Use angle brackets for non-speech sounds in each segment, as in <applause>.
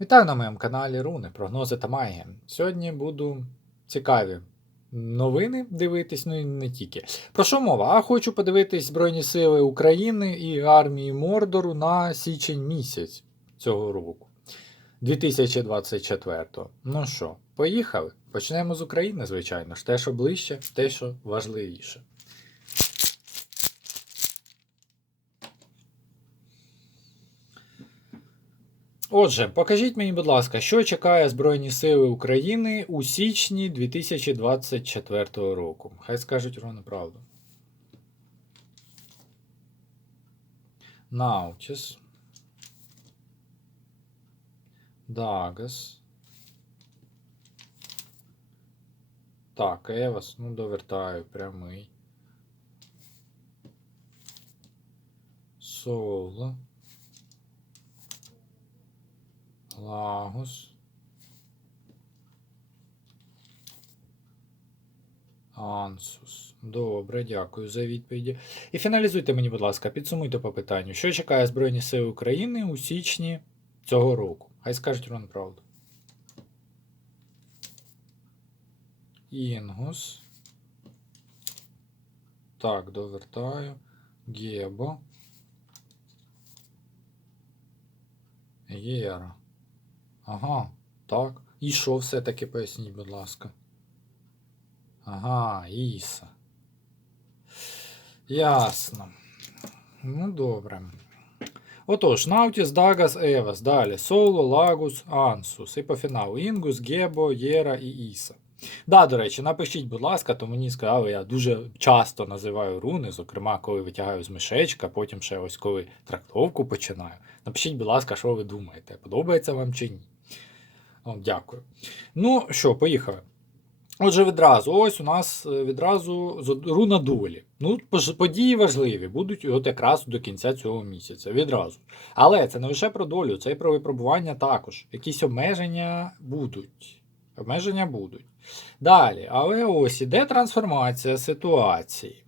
Вітаю на моєму каналі Руни, прогнози та магія. Сьогодні буду цікаві новини дивитись, ну і не тільки. Про що мова? А хочу подивитись Збройні Сили України і армії Мордору на січень місяць цього року. 2024. Ну що, поїхали? Почнемо з України, звичайно ж. Те, що ближче, те, що важливіше. Отже, покажіть мені, будь ласка, що чекає Збройні Сили України у січні 2024 року. Хай скажуть ровно правду. Наутіс. Дагас. Так, Евас, ну довертаю прямий. Соло. Лагус. Ансус. Добре, дякую за відповіді. І фіналізуйте мені, будь ласка, підсумуйте по питанню, що чекає Збройні Сили України у січні цього року. Хай скажуть вам правду. Інгус. Так, довертаю. Гебо. Єра. Ага, так. І що все-таки поясніть, будь ласка. Ага, Іса. Ясно. Ну, добре. Отож, Наутіс, Дагас, Евас. Далі. Соло, Лагус, Ансус. І по фіналу Інгус, Гебо, Єра і Іса. Да, до речі, напишіть, будь ласка, то мені сказали, я дуже часто називаю руни, зокрема, коли витягаю з мішечка, потім ще ось коли трактовку починаю. Напишіть, будь ласка, що ви думаєте, подобається вам чи ні. Дякую. Ну що, поїхали. Отже, відразу, ось у нас е, відразу руна долі. Ну, події важливі, будуть от якраз до кінця цього місяця. Відразу. Але це не лише про долю, це і про випробування також. Якісь обмеження будуть. Обмеження будуть. Далі, але ось іде трансформація ситуації.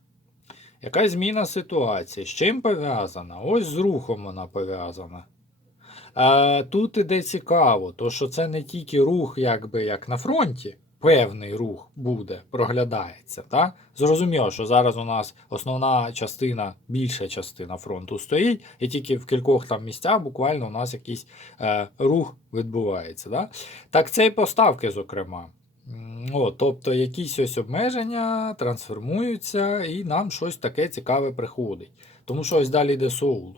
Якась зміна ситуації. З чим пов'язана? Ось з рухом вона пов'язана. Е, тут іде цікаво, то що це не тільки рух, якби як на фронті, певний рух буде, проглядається. Та? Зрозуміло, що зараз у нас основна частина, більша частина фронту стоїть, і тільки в кількох там місцях буквально у нас якийсь е, рух відбувається. Та? Так це і поставки, зокрема. О, тобто якісь ось обмеження трансформуються, і нам щось таке цікаве приходить. Тому що ось далі йде соулу.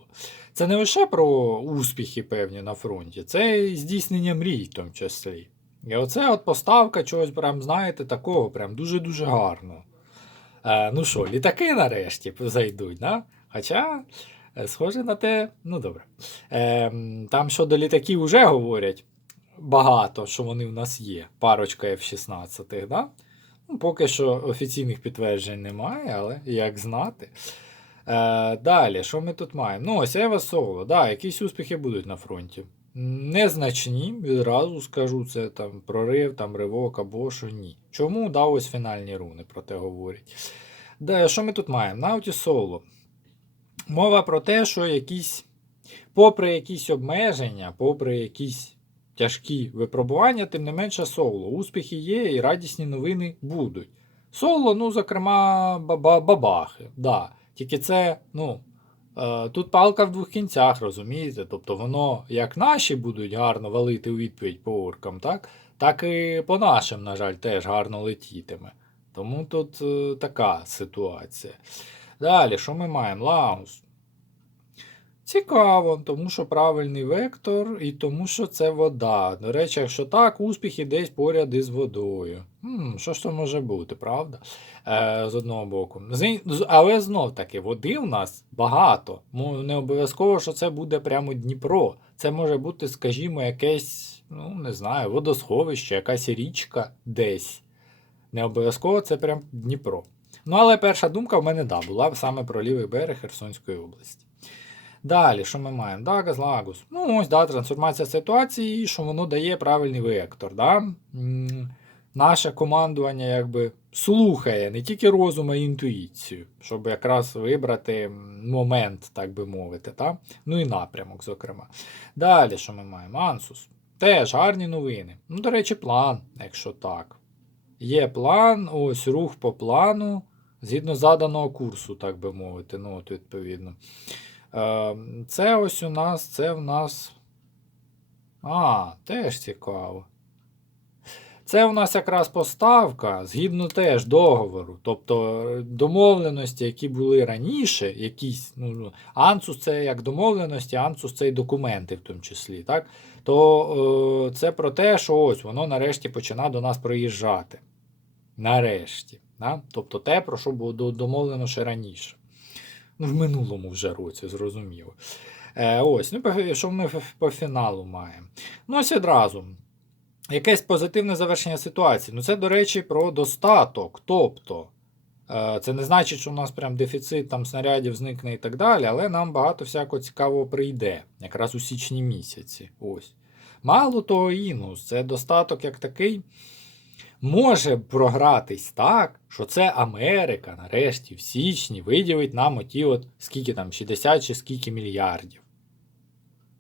Це не лише про успіхи певні на фронті, це і здійснення мрій в тому числі. І оце от поставка чогось, прям, знаєте, такого, прям дуже-дуже гарно. Е, ну що, літаки нарешті зайдуть, да? Хоча, е, схоже на те, ну добре. Е, там щодо літаків вже говорять багато, що вони в нас є. Парочка F-16, да? Ну, поки що офіційних підтверджень немає, але як знати. Е, далі, що ми тут маємо? Ну, ось Ева Соло. Да, якісь успіхи будуть на фронті. Незначні, відразу скажу, це там прорив, там ривок або що ні. Чому? Да, ось фінальні руни про те говорять. Да, що ми тут маємо? Науті Соло. Мова про те, що якісь, попри якісь обмеження, попри якісь тяжкі випробування, тим не менше соло. Успіхи є і радісні новини будуть. Соло, ну, зокрема, баба- бабахи. Да. Тільки це, ну, е, тут палка в двох кінцях, розумієте? Тобто воно як наші будуть гарно валити у відповідь по оркам, так? так і по нашим, на жаль, теж гарно летітиме. Тому тут е, така ситуація. Далі, що ми маємо? Лаус. Цікаво, тому що правильний вектор і тому, що це вода. До речі, якщо так, успіхи десь поряд із водою. М, що ж це може бути, правда? Е, з одного боку. Але знов таки, води в нас багато. Не обов'язково, що це буде прямо Дніпро. Це може бути, скажімо, якесь, ну не знаю, водосховище, якась річка десь. Не обов'язково це прям Дніпро. Ну, але перша думка в мене да, була саме про лівий берег Херсонської області. Далі, що ми маємо? Дагас, Лагус. Ну, ось, да, трансформація ситуації, що воно дає правильний вектор. Да? Наше командування якби слухає не тільки розум, а й інтуїцію, щоб якраз вибрати момент, так би мовити. Та? Ну і напрямок, зокрема. Далі, що ми маємо? Ансус. Теж гарні новини. Ну, до речі, план, якщо так. Є план, ось рух по плану, згідно заданого курсу, так би мовити. Ну, от відповідно. Е, Це ось у нас, це в нас. А, теж цікаво. Це у нас якраз поставка згідно теж договору. Тобто е, домовленості, які були раніше, якісь, ну, ансус це як домовленості, ансус це і документи в тому числі. так? То е, це про те, що ось воно нарешті починає до нас проїжджати. Нарешті. Да? Тобто те, про що було домовлено ще раніше. Ну, в минулому вже році, зрозуміло. Е, ось, ну, що ми по фіналу маємо? Ну, ось одразу. Якесь позитивне завершення ситуації. Ну, це, до речі, про достаток. Тобто, е, це не значить, що у нас прям дефіцит там снарядів зникне і так далі, але нам багато всякого цікавого прийде, якраз у січні місяці. Ось. Мало того, інус, це достаток як такий. Може програтись так, що це Америка нарешті в січні виділить нам оті от скільки там, 60 чи скільки мільярдів.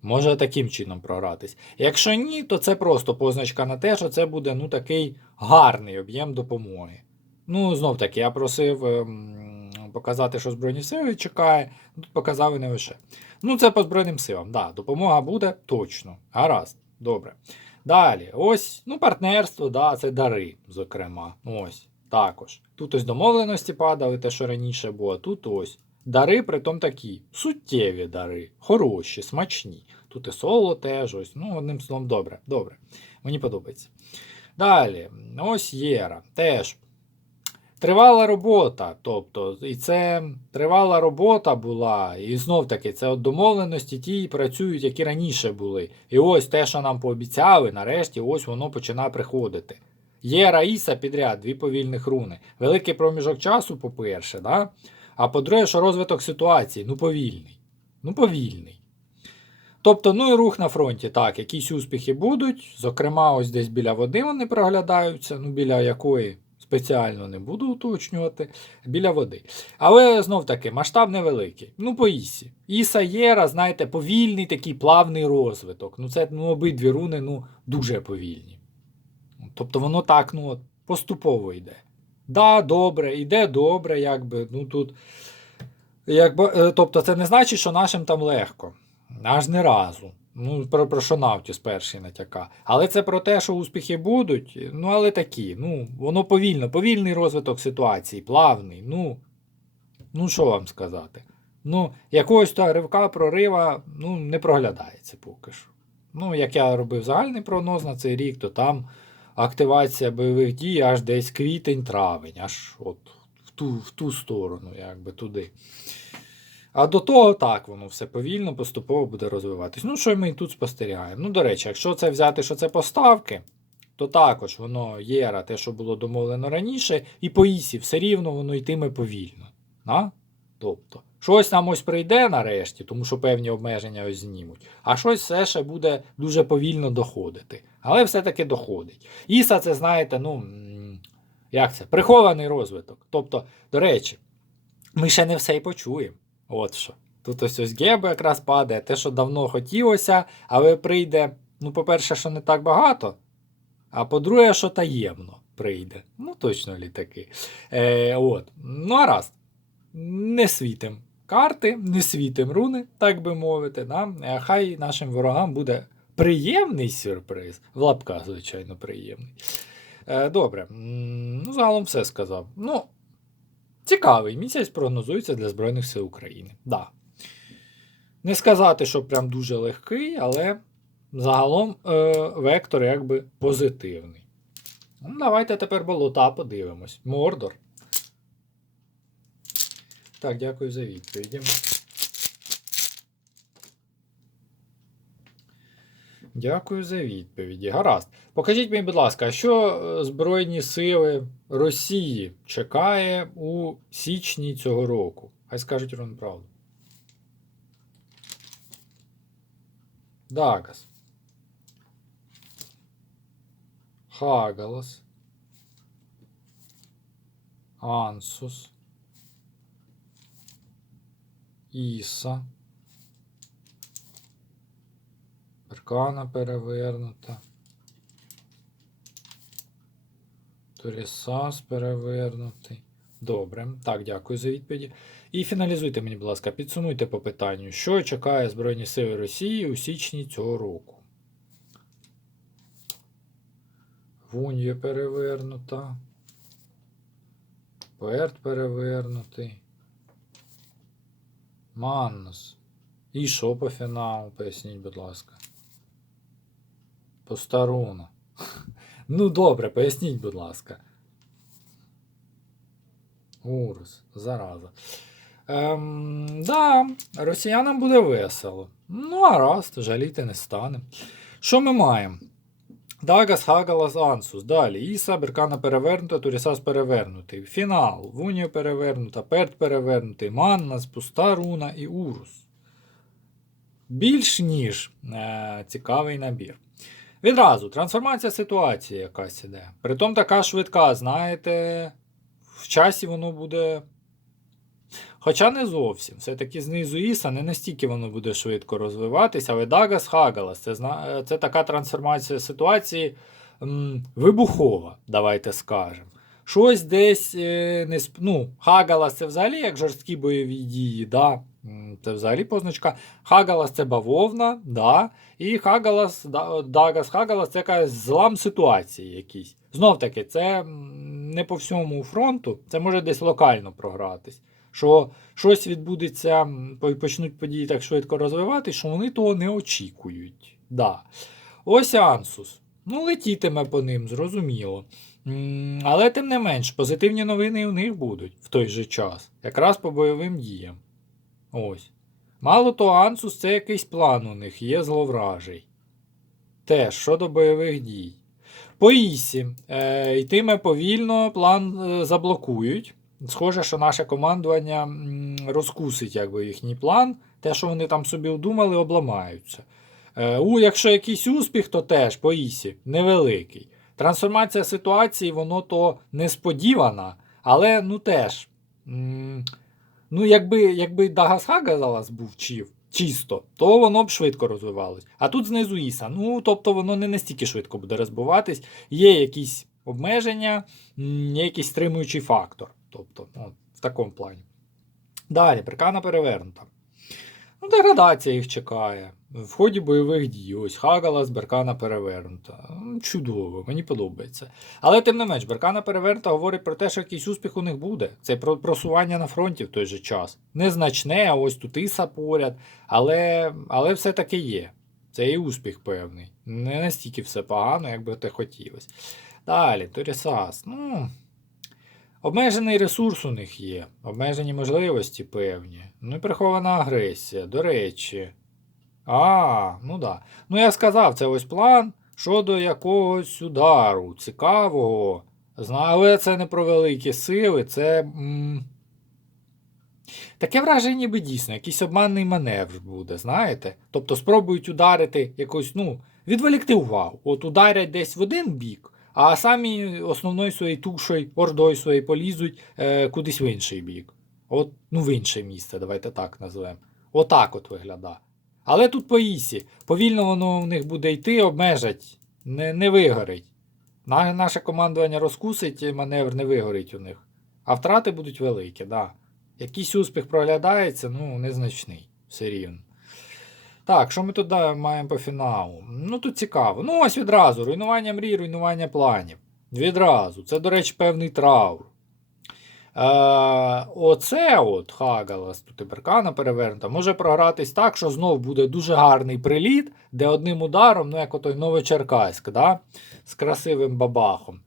Може таким чином програтись. Якщо ні, то це просто позначка на те, що це буде ну, такий гарний об'єм допомоги. Ну, знов таки, я просив ем, показати, що Збройні сили чекає, тут показав і не лише. Ну, це по Збройним силам. Да, допомога буде точно. Гаразд, добре. Далі, ось, ну, партнерство, да, це дари, зокрема. Ось, також. Тут ось домовленості падали, те, що раніше було, тут ось. Дари, притом такі, суттєві дари, хороші, смачні. Тут і соло теж, ось, ну, одним словом, добре, добре. Мені подобається. Далі, ось Єра, теж. Тривала робота, тобто, і це тривала робота була, і знов таки, це от домовленості ті працюють, які раніше були. І ось те, що нам пообіцяли, нарешті, ось воно починає приходити. Є Раїса підряд, дві повільних руни. Великий проміжок часу, по-перше, да? а по-друге, що розвиток ситуації, ну повільний. Ну, повільний. Тобто, ну і рух на фронті, так, якісь успіхи будуть. Зокрема, ось десь біля води вони проглядаються, ну біля якої спеціально не буду уточнювати, біля води. Але знов таки, масштаб невеликий. Ну, по Ісі. Іса Єра, знаєте, повільний такий плавний розвиток. Ну, це ну, обидві руни ну, дуже повільні. Тобто воно так ну, поступово йде. Да, добре, йде добре, якби. ну тут, якби, е, Тобто, це не значить, що нашим там легко. Аж не разу. Ну, про, про що Навтіс перший натяка. Але це про те, що успіхи будуть. Ну, але такі. Ну, воно повільно, повільний розвиток ситуації, плавний. Ну, ну що вам сказати? Ну, якогось то ривка прорива ну, не проглядається поки що. Ну, як я робив загальний прогноз на цей рік, то там активація бойових дій аж десь квітень-травень, аж от в ту, в ту сторону, якби туди. А до того так, воно все повільно, поступово буде розвиватись. Ну, що ми і тут спостерігаємо. Ну, до речі, якщо це взяти, що це поставки, то також воно єра, те, що було домовлено раніше, і по ісі все рівно воно йтиме повільно. А? Тобто, щось нам ось прийде нарешті, тому що певні обмеження ось знімуть, а щось все ще буде дуже повільно доходити. Але все-таки доходить. Іса, це, знаєте, ну, як це? Прихований розвиток. Тобто, до речі, ми ще не все й почуємо. От що. Тут ось ось Гебо якраз падає, те, що давно хотілося, але прийде, ну, по-перше, що не так багато, а по-друге, що таємно прийде. Ну, точно літаки. Е, от. Ну, а раз. Не світим карти, не світим руни, так би мовити. Да? Е, Хай нашим ворогам буде приємний сюрприз. В лапках, звичайно, приємний. Е, добре. Ну, загалом все сказав. Ну, Цікавий місяць прогнозується для Збройних сил України. Да. Не сказати, що прям дуже легкий, але загалом е, вектор якби позитивний. Ну, давайте тепер болота подивимось. Мордор. Так, дякую за відповіді. Дякую за відповіді. Гаразд. Покажіть мені, будь ласка, що е, Збройні сили Росії чекає у січні цього року? Хай скажуть вам правду. Дагас. Хагалас. Ансус. Іса. Беркана перевернута. Торісас перевернутий. Добре. Так, дякую за відповіді. І фіналізуйте мені, будь ласка, підсумуйте по питанню, що чекає Збройні Сили Росії у січні цього року. Вуньє перевернута. Перт перевернутий. Маннус. І що по фіналу, поясніть, будь ласка. Постаруна. <laughs> Ну, добре, поясніть, будь ласка. Урус, зараза. Ем, да, росіянам буде весело. Ну, а раз, жаліти не стане. Що ми маємо? Дагас, Хагалас, Ансус. Далі. Іса, Беркана перевернута, Турісас перевернутий. Фінал. Вунія перевернута, Перт перевернутий, Маннас, Пуста руна і Урус. Більш ніж е, цікавий набір. Відразу, трансформація ситуації якась іде. Притом така швидка, знаєте, в часі воно буде. Хоча не зовсім. Все-таки знизу Іса не настільки воно буде швидко розвиватися, але Дагас Хагалас це, це така трансформація ситуації м, вибухова, давайте скажемо. Щось десь е, не сп... ну, Хагалас це взагалі як жорсткі бойові дії, да? Це взагалі позначка. Хагалас це бавовна, да? і Хагалас, Дагас Хагалас це якась злам ситуації якийсь. Знов таки, це не по всьому фронту, це може десь локально програтись. Що щось відбудеться, почнуть події так швидко розвиватися, що вони того не очікують. Да. Ось Ансус. Ну, летітиме по ним, зрозуміло. Але тим не менш, позитивні новини у них будуть в той же час, якраз по бойовим діям. Ось. Мало того, Ансус це якийсь план у них є зловражий. Теж щодо бойових дій. По Ісі. Е, йтиме повільно, план е, заблокують. Схоже, що наше командування розкусить якби, їхній план. Те, що вони там собі вдумали, обламаються. Е, у, якщо якийсь успіх, то теж по Ісі невеликий. Трансформація ситуації, воно то несподівана, але ну теж. м, Ну, якби, якби Дагасхага за вас був чів, чисто, то воно б швидко розвивалось. А тут знизу Іса. Ну, тобто воно не настільки швидко буде розбиватись. Є якісь обмеження, є якийсь стримуючий фактор. Тобто, ну, в такому плані. Далі, прикана перевернута. Ну, деградація їх чекає. В ході бойових дій. Ось Хагалас, Беркана перевернута. Ну, Чудово, мені подобається. Але тим не менш, Беркана перевернута говорить про те, що якийсь успіх у них буде. Це про просування на фронті в той же час. Незначне, а ось тут Іса поряд, але, але все-таки є. Це і успіх певний. Не настільки все погано, як би те хотілося. Далі, Торісас. Ну, обмежений ресурс у них є, обмежені можливості певні. Ну і прихована агресія. До речі. А, ну да. Ну я сказав, це ось план щодо якогось удару. Цікавого. Але це не про великі сили, це. М- Таке враження, ніби дійсно, якийсь обманний маневр буде, знаєте? Тобто спробують ударити якось, ну, відволікти увагу. От ударять десь в один бік, а самі основною своєю тушою, ордою своєю полізуть е, кудись в інший бік. От, ну, в інше місце, давайте так назвемо. Отак от виглядає. Але тут по Ісі. Повільно воно в них буде йти, обмежать, не, не вигорить. На, наше командування розкусить, маневр не вигорить у них. А втрати будуть великі, да. Якийсь успіх проглядається, ну, незначний, все рівно. Так, що ми тут маємо по фіналу? Ну, тут цікаво. Ну, ось відразу: руйнування мрій, руйнування планів. Відразу. Це, до речі, певний траур. Е, оце от Хагалас, тут і перевернута, може програтись так, що знов буде дуже гарний приліт, де одним ударом, ну як отой Новочеркаськ, да? з красивим бабахом.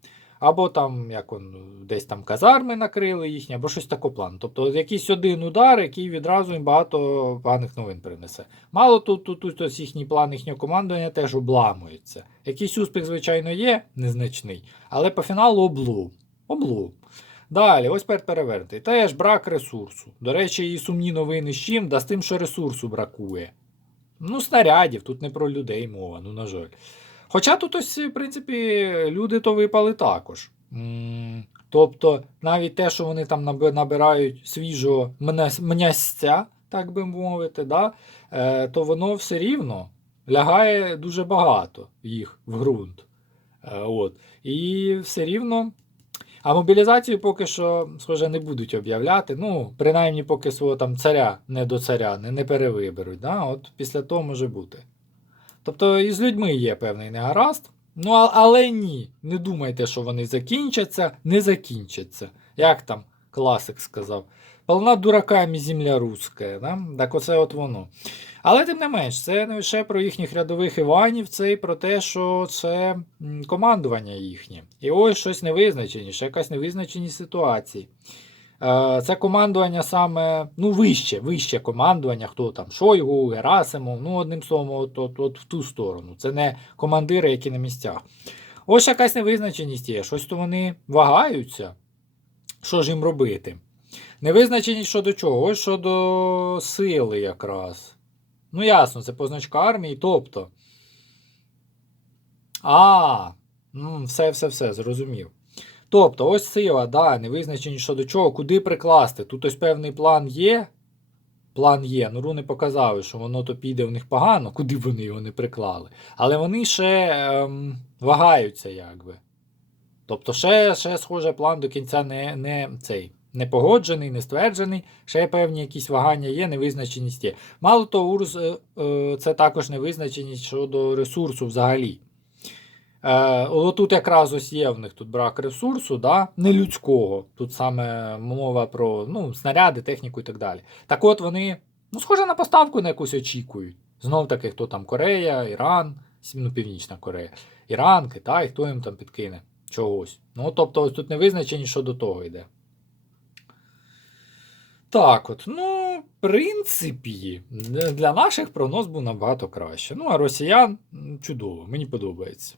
Або там, як он, десь там казарми накрили їхні, або щось такого плану. Тобто якийсь один удар, який відразу їм багато поганих новин принесе. Мало тут, тут, тут ось їхній план, їхнього командування теж обламується. Якийсь успіх, звичайно, є, незначний, але по фіналу облом. Облом. Далі, ось перед перевернутий. Теж брак ресурсу. До речі, і сумні новини з чим, да з тим, що ресурсу бракує. Ну, снарядів, тут не про людей мова, ну на жаль. Хоча тут ось, в принципі, люди то випали також. Тобто, навіть те, що вони там набирають свіжого мня- так би мовити, да, е, то воно все рівно лягає дуже багато їх в ґрунт. Е, От. І все рівно. А мобілізацію поки що, схоже, не будуть об'являти. Ну, принаймні, поки свого там царя не до царя не, не перевиберуть. Да? От після того може бути. Тобто і з людьми є певний негаразд. Ну, але ні. Не думайте, що вони закінчаться, не закінчаться. Як там класик сказав. Полна дураками земля руська. Да? Так оце от воно. Але тим не менш, це не лише про їхніх рядових Іванів, це і про те, що це командування їхнє. І ось щось невизначеніше, якась невизначеність ситуації. Е, Це командування саме, ну, вище, вище командування, хто там, Шойгу, Герасимов, ну, одним словом, от, от, от в ту сторону. Це не командири, які на місцях. Ось якась невизначеність є, щось то вони вагаються. Що ж їм робити? Невизначеність щодо чого? Ось щодо сили якраз. Ну, ясно, це позначка армії, тобто. А, ну, все, все, все, зрозумів. Тобто, ось сила, да, невизначеність щодо чого, куди прикласти. Тут ось певний план є. План є. Ну, руни показали, що воно то піде в них погано, куди вони його не приклали. Але вони ще ем, вагаються, якби. Тобто, ще, ще, схоже, план до кінця не, не цей. Не погоджений, не стверджений, ще певні якісь вагання є, невизначеність є. Мало того, е, е, це також невизначеність щодо ресурсу взагалі. Е, отут якраз ось є в них тут брак ресурсу, да? не людського. Тут саме мова про ну, снаряди, техніку і так далі. Так от вони, ну, схоже на поставку на якусь очікують. Знов таки, хто там Корея, Іран, ну, Північна Корея, Іран, Китай, хто їм там підкине чогось. Ну, тобто, ось тут невизначеність щодо того йде. Так от, ну, в принципі, для наших прогноз був набагато краще. Ну, а росіян чудово, мені подобається.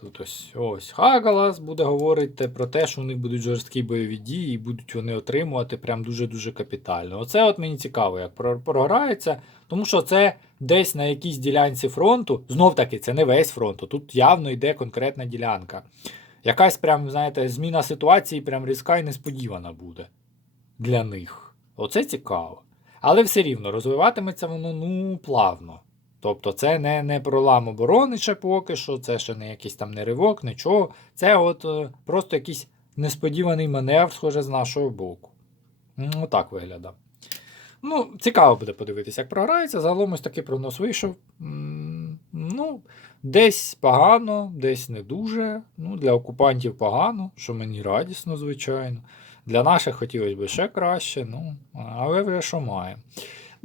Тут ось ось Хагалас буде говорити про те, що у них будуть жорсткі бойові дії, і будуть вони отримувати прям дуже-дуже капітально. Оце от мені цікаво, як програється, тому що це десь на якійсь ділянці фронту, знов таки, це не весь фронт, тут явно йде конкретна ділянка. Якась прям, знаєте, зміна ситуації прям різка і несподівана буде для них. Оце цікаво. Але все рівно розвиватиметься воно ну плавно. Тобто це не, не пролам оборони ще поки що, це ще не якийсь там не ривок, нічого. Це от е, просто якийсь несподіваний маневр, схоже, з нашого боку. Отак виглядає. Ну, цікаво буде подивитися, як програється. Загалом ось такий прогноз вийшов. Ну, десь погано, десь не дуже. Ну, для окупантів погано, що мені радісно, звичайно. Для наших хотілося б ще краще, ну, але вже що має.